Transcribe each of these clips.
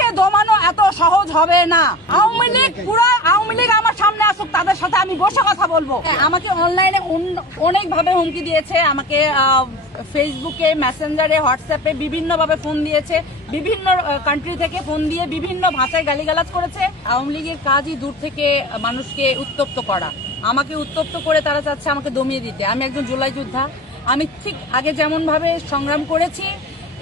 দমানো এত সহজ হবে না। আওয়ামী লীগ আমার সামনে আসুক, তাদের সাথে আমি বসে কথা বলবো। আমাকে অনলাইনে অনেক ভাবে হুমকি দিয়েছে, আমাকে ফেসবুকে, মেসেঞ্জারে, হোয়াটসঅ্যাপে বিভিন্ন ভাবে ফোন দিয়েছে, বিভিন্ন কান্ট্রি থেকে ফোন দিয়ে বিভিন্ন ভাষায় গালিগালাজ করেছে। আওয়ামী লীগের কাজই দূর থেকে মানুষকে উত্তপ্ত করা। আমাকে উত্তপ্ত করে তারা চাচ্ছে আমাকে দমিয়ে দিতে। আমি একজন জুলাই যোদ্ধা। আমি ঠিক আগে যেমন ভাবে সংগ্রাম করেছি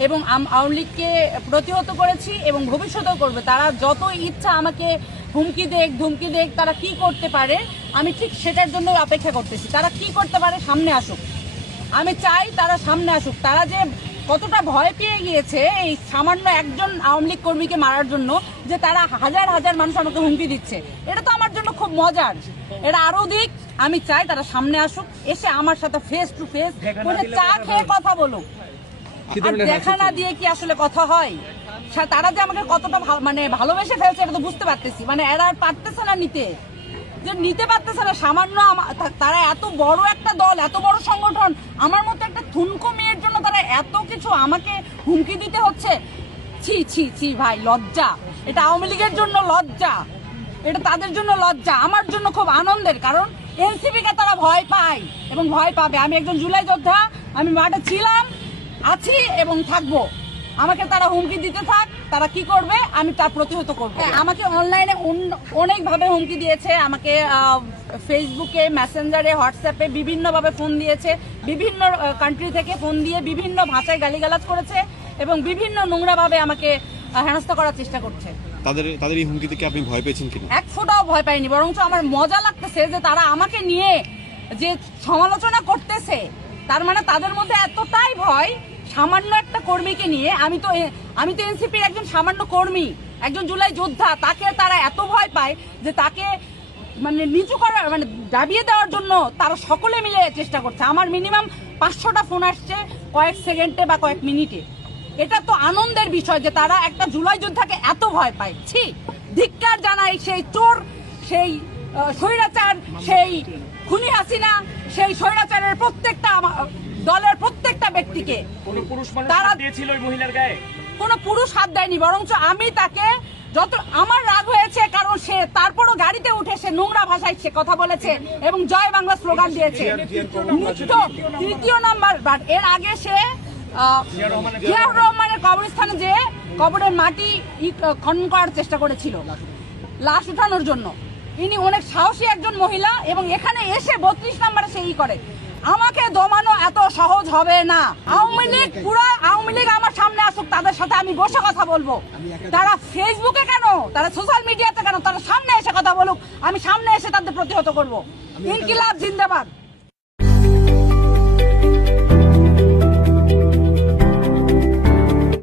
এবং আওয়ামী লীগকে প্রতিহত করেছি এবং ভবিষ্যতেও করবে। তারা যত ইচ্ছা আমাকে হুমকি দেখ, তারা কি করতে পারে আমি ঠিক সেটার জন্য অপেক্ষা করতেছি। তারা কি করতে পারে সামনে আসুক, আমি চাই তারা সামনে আসুক। তারা যে কতটা ভয় পেয়ে গিয়েছে এই সামান্য একজন আওয়ামী লীগ কর্মীকে মারার জন্য, যে তারা হাজার হাজার মানুষ আমাকে হুমকি দিচ্ছে, এটা তো আমার জন্য খুব মজার। এটা আরো দিক, আমি চাই তারা সামনে আসুক, এসে আমার সাথে ফেস টু ফেস করে চা খেয়ে কথা বলুক। আর দেখা না দিয়ে কি আসলে কথা হয়? তারা যে আমাকে কতটা ভালোবেসে ফেলছে এটা তো বুঝতে পারতেছি। এরা পারতেছে না নিতে পারতেছে না। সামান্য তারা এত বড় একটা দল, এত বড় সংগঠন, আমার মতো একটা থুনকো মেয়ের জন্য তারা এত কিছু আমাকে হুমকি দিতে হচ্ছে। ছি ছি ছি ভাই, লজ্জা। এটা আওয়ামী লীগের জন্য লজ্জা, এটা তাদের জন্য লজ্জা, আমার জন্য খুব আনন্দের। কারণ এনসিপি কে তারা ভয় পায় এবং ভয় পাবে। আমি একজন জুলাই যোদ্ধা, আমি মাঠে ছিলাম, আছি এবং থাকবো। আমাকে তারা হুমকি দিতে থাক, তারা কি করবে আমি তার প্রতিহত করবো। আমাকে অনলাইনে অনেক ভাবে হুমকি দিয়েছে, আমাকে ফেসবুকে, মেসেঞ্জারে, হোয়াটসঅ্যাপে বিভিন্ন ভাবে ফোন দিয়েছে, বিভিন্ন কান্ট্রি থেকে ফোন দিয়ে বিভিন্ন ভাষায় গালিগালাজ করেছে এবং বিভিন্ন নোংরা ভাবে আমাকে হেনস্থা করার চেষ্টা করছে। তাদের এই হুমকি থেকে আপনি ভয় পেয়েছেন কিনা? এক ফোঁটাও ভয় পাইনি, বরঞ্চ আমার মজা লাগতেছে যে তারা আমাকে নিয়ে যে সমালোচনা করতেছে, তার মানে তাদের মধ্যে এতটাই ভয় সামান্য একটা কর্মীকে নিয়ে। আমি তো এনসিপির একজন সামান্য কর্মী, একজন জুলাই যোদ্ধা, তাকে তারা এত ভয় পায় যে তাকে নিচু করার দাবিয়ে দেওয়ার জন্য তারা সকলে মিলে চেষ্টা করছে। আমার মিনিমাম 500টা ফোন আসছে কয়েক সেকেন্ডে বা কয়েক মিনিটে। এটা তো আনন্দের বিষয় যে তারা একটা জুলাই যোদ্ধাকে এত ভয় পায়। ছি, ধিক্কার জানাই সেই চোর, সেই স্বৈরাচার, সেই খুনি হাসিনা, সেই স্বৈরাচারের প্রত্যেকটা দলের প্রত্যেকটা ব্যক্তিকে। তারা দিয়েছিল ওই মহিলার গায়ে, কোনো পুরুষ হাত দেয়নি, বরঞ্চ আমি তাকে আমার রাগ হয়েছে কারণ সে তারপরও গাড়িতে উঠে সে নোংরা ভাষায় সে কথা বলেছে এবং জয় বাংলা স্লোগান দিয়েছে। তৃতীয় নাম্বার, বাট এর আগে সে জিয়াউর রহমানের কবরস্থানে যে কবরের মাটি খনন করার চেষ্টা করেছিল লাশ উঠানোর জন্য। ইনি অনেক সাহসী একজন মহিলা এবং এখানে এসে 32 নম্বরে সে করে। আমাকে দমানো এত সহজ হবে না। আওয়ামী লীগ আমার সামনে আসুক, তাদের সাথে আমি বসে কথা বলবো। তারা ফেসবুকে কেন, তারা সোশ্যাল মিডিয়াতে কেন, তারা সামনে এসে কথা বলুক, আমি সামনে এসে তাদের প্রতিহত করবো। ইনকিলাব জিন্দাবাদ।